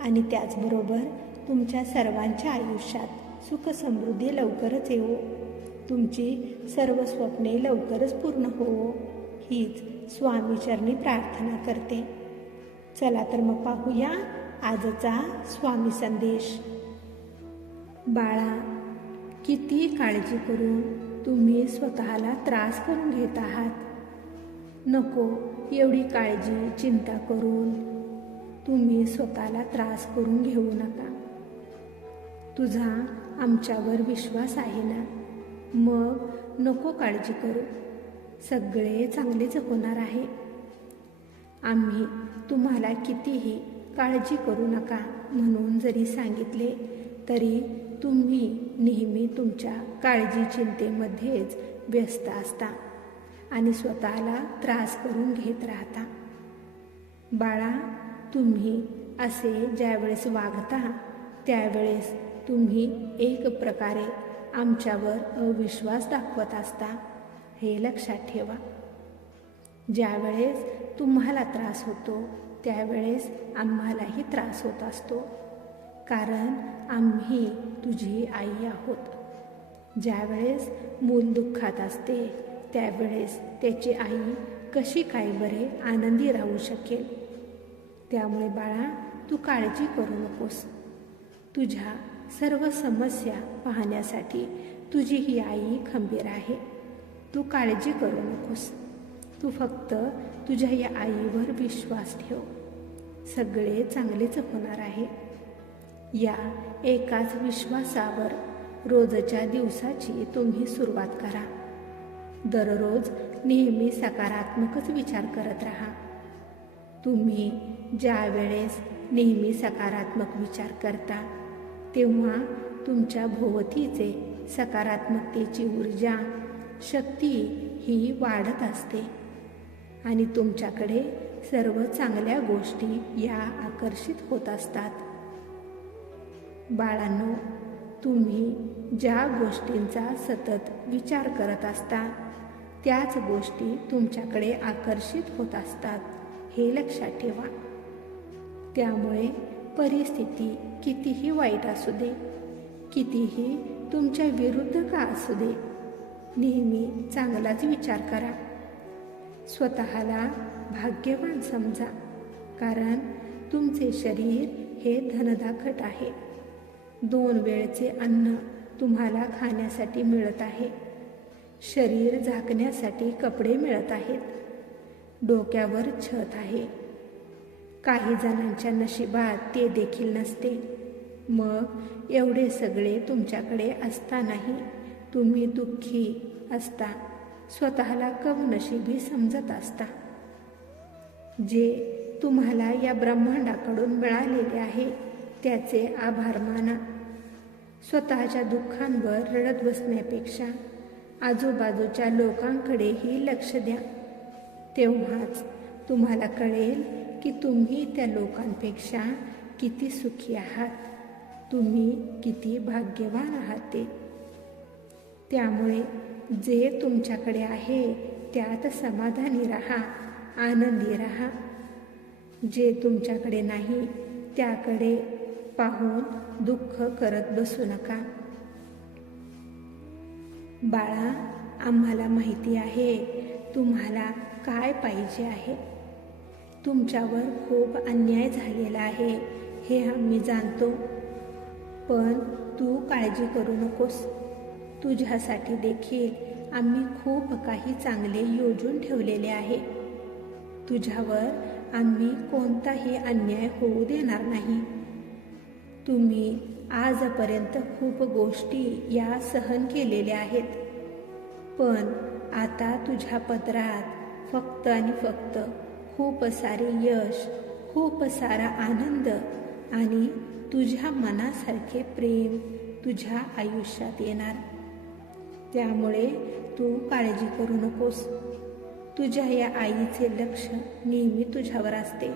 आणि त्याचबरोबर तुमच्या सर्वांच्या आयुष्यात सुखसमृद्धी लवकरच येवो. तुमची सर्व स्वप्ने लवकरच पूर्ण होवो. हीच स्वामीचरणी प्रार्थना करते. चला तर मग पाहूया आजचा स्वामी संदेश. बाळा किती काळजी करून तुम्ही स्वतःला त्रास करून घेत आहात. नको एवढी काळजी चिंता करून. तुम्ही स्वतःला त्रास करून घेऊ नका. तुझा आमच्यावर विश्वास आहे ना? मग नको काळजी करू. सगळे चांगलेच होणार आहे. आम्ही तुम्हाला कितीही काळजी करू नका म्हणून जरी सांगितले तरी तुम्ही नेहमी तुमच्या काळजी चिंतेमध्येच व्यस्त असता आणि स्वतःला त्रास करून घेत राहता. बाळा तुम्ही असे ज्यावेळेस वागता त्यावेळेस तुम्ही एक प्रकारे आमच्यावर अविश्वास दाखवत असता हे लक्षात ठेवा. ज्यावेळेस तुम्हाला त्रास होतो त्यावेळेस आम्हालाही त्रास होत असतो. कारण आम्ही तुझी आई आहोत. ज्यावेळेस मूल दुःखात असते त्यावेळेस त्याची आई कशी काय बरे आनंदी राहू शकेल? त्यामुळे बाळा तू काळजी करू नकोस. तुझ्या सर्व समस्या पाहण्यासाठी तुझी ही आई खंबीर आहे. तू काळजी करू नकोस. तू फक्त तुझ्या या आईवर विश्वास ठेव. सगळे चांगलेच होणार आहे. या एकाच विश्वासावर रोजच्या दिवसाची तुम्ही सुरुवात करा. दररोज नेहमी सकारात्मकच विचार करत राहा. तुम्ही ज्या वेळेस नेहमी सकारात्मक विचार करता तेव्हा तुमच्या भोवतीचे सकारात्मकतेची ऊर्जा शक्ती ही वाढत असते. आणि तुमच्याकडे सर्व चांगल्या गोष्टी या आकर्षित होत असतात. बाळांनो तुम्ही ज्या गोष्टींचा सतत विचार करत असता त्याच गोष्टी तुमच्याकडे आकर्षित होत असतात हे लक्षात ठेवा. त्यामुळे परिस्थिती कितीही वाईट असू दे कितीही तुमच्या विरुद्ध का असू दे नेहमी चांगलाच विचार करा. स्वतःला भाग्यवान समजा कारण तुमचे शरीर हे धनदाखट आहे. दोन वेळचे अन्न तुम्हाला खाण्यासाठी मिळत आहे. शरीर झाकण्यासाठी कपडे मिळत आहेत. डोक्यावर छत आहे. काही जणांच्या नशिबात ते देखील नसते. मग एवढे सगळे तुमच्याकडे असतानाही तुम्ही दुःखी असता. स्वतःला कम नशिबी समजत असता. जे तुम्हाला या ब्रह्मांडाकडून मिळालेले आहे त्याचे आभार माना. स्वतःच्या दुःखांवर रडत बसण्यापेक्षा आजूबाजूच्या लोकांकडेही लक्ष द्या. तेव्हाच तुम्हाला कळेल की तुम्ही त्या लोकांपेक्षा किती सुखी आहात? तुम्ही किती भाग्यवान आहात ते? त्यामुळे जे तुमच्याकडे आहे त्यात समाधानी राहा आनंदी राहा. जे तुमच्याकडे नाही त्याकडे पाहून दुःख करत बसू नका. बाळा आम्हाला माहिती आहे तुम्हाला काय पाहिजे आहे? तुमच्यावर खूप अन्याय झालेला आहे हे आम्ही जाणतो. पण तू काळजी करू नकोस. तुझ्यासाठी देखील आम्ही खूप काही चांगले योजून ठेवलेले आहे. तुझ्यावर आम्ही कोणताही अन्याय होऊ देणार नाही. तुम्ही आजपर्यंत खूप गोष्टी या सहन केलेल्या आहेत. पण आता तुझ्या पत्रात फक्त आणि फक्त खूप सारे यश खूप सारा आनंद आणि तुझ्या मनासारखे प्रेम तुझ्या आयुष्यात येणार. त्यामुळे तू काळजी करू नकोस. तुझ्या या आईचे लक्ष नेहमी तुझ्यावर असते.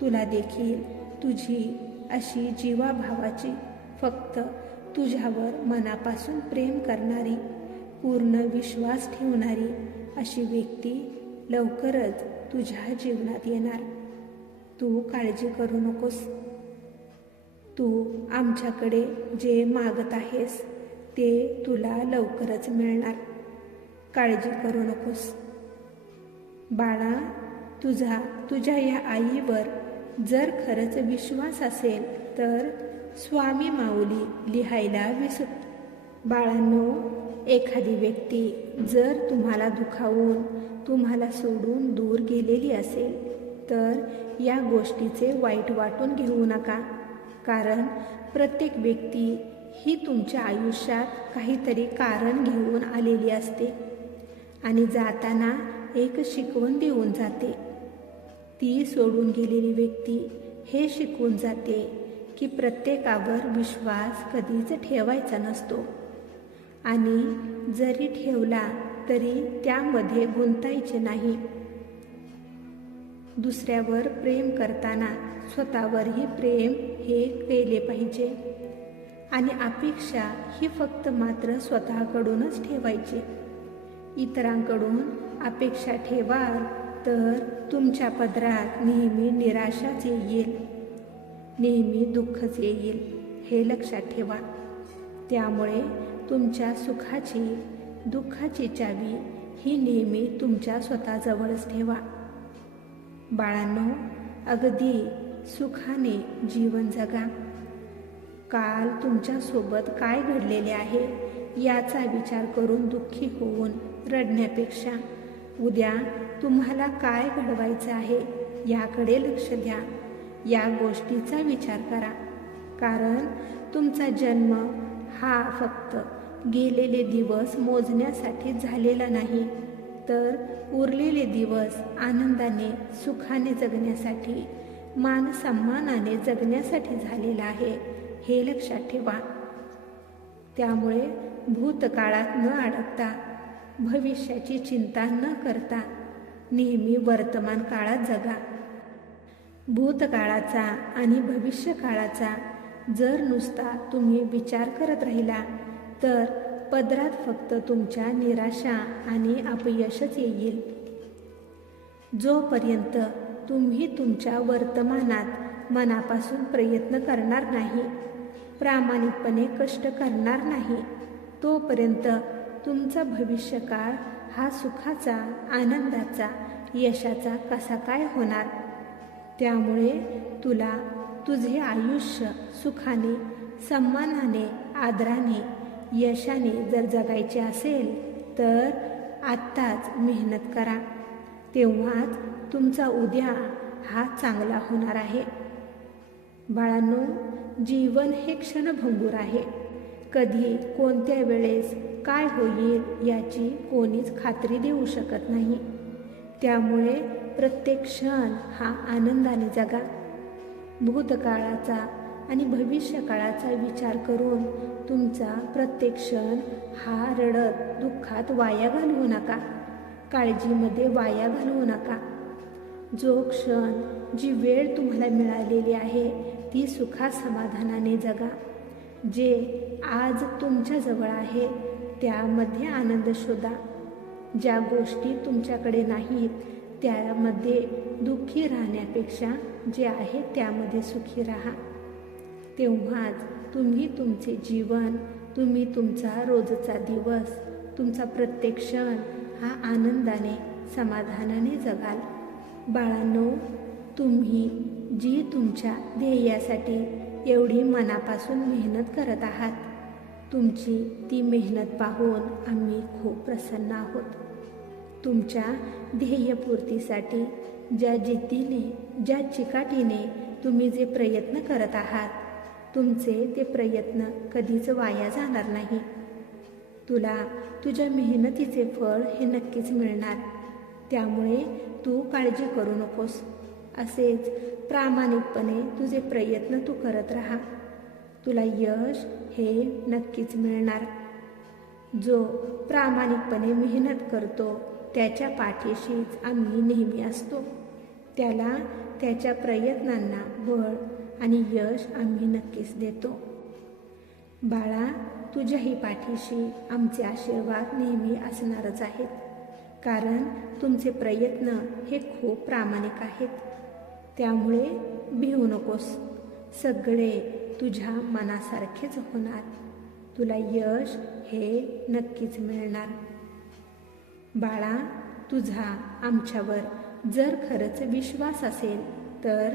तुला देखील तुझी अशी जीवाभावाची फक्त तुझ्यावर मनापासून प्रेम करणारी पूर्ण विश्वास ठेवणारी अशी व्यक्ती लवकरच तुझ्या जीवनात येणार. तू काळजी करू नकोस. तू आमच्याकडे जे मागत आहेस ते तुला लवकरच मिळणार. काळजी करू नकोस. बाळा तुझा तुझ्या या आईवर जर खरंच विश्वास असेल तर स्वामी माऊली लिहायला विसर. बाळांनो एखादी व्यक्ती जर तुम्हाला दुखावून तुम्हाला सोडून दूर गेलेली असेल तर या गोष्टीचे वाईट वाटून घेऊ नका. कारण प्रत्येक व्यक्ती ही तुमच्या आयुष्यात काहीतरी कारण घेऊन आलेली असते आणि जाताना एक शिकवण देऊन जाते. ती सोडून गेलेली व्यक्ती हे शिकवून जाते की प्रत्येकावर विश्वास कधीच ठेवायचा नसतो आणि जरी ठेवला तरी त्यामध्ये गुंतायचे नाही. दुसऱ्यावर प्रेम करताना स्वतःवरही प्रेम हे केले पाहिजे. आणि अपेक्षा ही फक्त मात्र स्वतःकडूनच ठेवायची. इतरांकडून अपेक्षा ठेवाल तर तुमच्या पदरात नेहमी निराशाच येईल. नेहमी दुःखच येईल हे लक्षात ठेवा. त्यामुळे तुमच्या सुखाची दुःखाची चावी ही नेहमी तुमच्या स्वतःजवळच ठेवा. बाळांनो अगदी सुखाने जीवन जगा. काल तुमच्यासोबत काय घडलेले आहे याचा विचार करून दुःखी होऊन रडण्यापेक्षा उद्या तुम्हाला काय घडवायचं आहे याकडे लक्ष द्या. या गोष्टीचा विचार करा. कारण तुमचा जन्म हा फक्त गेलेले दिवस मोजण्यासाठी झालेला नाही. तर उरलेले दिवस आनंदाने सुखाने जगण्यासाठी मान सन्मानाने जगण्यासाठी झालेला आहे हे लक्षात ठेवा. त्यामुळे भूतकाळात न अडकता भविष्याची चिंता न करता नेहमी वर्तमान काळात जगा. भूतकाळाचा आणि भविष्यकाळाचा जर नुसता तुम्ही विचार करत राहिला तर पदरात फक्त तुमच्या निराशा आणि अपयशच येईल. जोपर्यंत तुम्ही तुमच्या वर्तमानात मनापासून प्रयत्न करणार नाही प्रामाणिकपणे कष्ट करणार नाही तोपर्यंत तुमचा भविष्यकाळ हा सुखाचा आनंदाचा यशाचा कसा काय होणार? त्यामुळे तुला तुझे आयुष्य सुखाने सन्मानाने आदराने यशाने जर जगायचे असेल तर आत्ताच मेहनत करा. तेव्हाच तुमचा उद्या हा चांगला होणार आहे. बाळांनो जीवन हे क्षणभंगूर आहे. कधी कोणत्या वेळेस काय होईल याची कोणीच खात्री देऊ शकत नाही. त्यामुळे प्रत्येक क्षण हा आनंदाने जगा. भूतकाळाचा आणि भविष्यकाळाचा विचार करून तुमचा प्रत्येक क्षण हा रडत दुःखात वाया घालवू नका. काळजीमध्ये वाया घालवू नका. जो क्षण जी वेळ तुम्हाला मिळालेली आहे ती सुखा समाधानाने जगा. जे आज तुमच्याजवळ आहे त्यामध्ये आनंद शोधा. ज्या गोष्टी तुमच्याकडे नाहीत त्यामध्ये दुःखी राहण्यापेक्षा जे आहे त्यामध्ये सुखी राहा. तेव्हाच तुम्ही तुमचे जीवन तुम्ही तुमचा रोजचा दिवस तुमचा प्रत्येक क्षण हा आनंदाने समाधानाने जगाल. बाळांनो तुम्ही जी तुमच्या ध्येयासाठी एवढी मनापासून मेहनत करत आहात तुमची ती मेहनत पाहून आम्ही खूप प्रसन्न आहोत. तुमच्या ध्येयपूर्तीसाठी ज्या जिद्दीने ज्या चिकाटीने तुम्ही जे प्रयत्न करत आहात तुमचे ते प्रयत्न कधीच वाया जाणार नाही. तुला तुझ्या मेहनतीचे फळ हे नक्कीच मिळणार. त्यामुळे तू काळजी करू नकोस. असेच प्रामाणिकपणे तुझे प्रयत्न तू करत राहा. तुला यश हे नक्कीच मिळणार. जो प्रामाणिकपणे मेहनत करतो त्याच्या पाठीशीच आम्ही नेहमी असतो. त्याला त्याच्या प्रयत्नांना बळ आणि यश आम्ही नक्कीच देतो. बाळा तुझ्याही पाठीशी आमचे आशीर्वाद नेहमी असणारच आहेत. कारण तुमचे प्रयत्न हे खूप प्रामाणिक आहेत. त्यामुळे भिवू नकोस. सगळे तुझ्या मनासारखेच होणार. तुला यश हे नक्कीच मिळणार. बाळा तुझा आमच्यावर जर खरंच विश्वास असेल तर